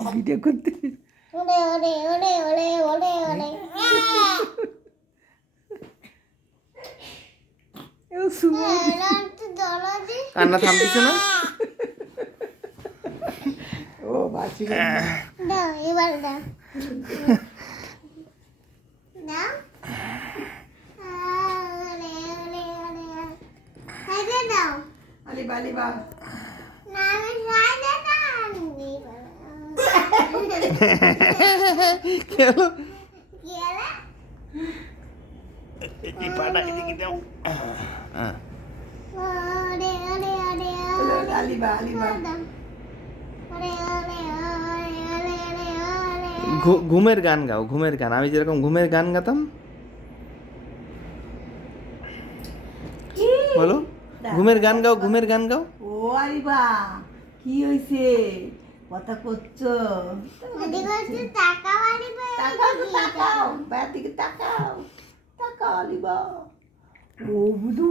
Video করতে কান্না থামতেছে না। ও বাসি এবার দাও দাও দাও আলিবা আলিবা না আমি খাইতে খেলো কি হলো এই পাটা এদিকে দাও। আলিবা আলিবা ঘুমের গান গাও, ঘুমের গান। আমি যেরকম ঘুমের গান গাতাম বলো, ঘুমের গান গাও, ঘুমের গান গাও। ও আলিবা কি হইছে কথা করছো তাকাও তো তাকাও বাইরের দিকে তাকাও তাকাও আলিবা ও বুধু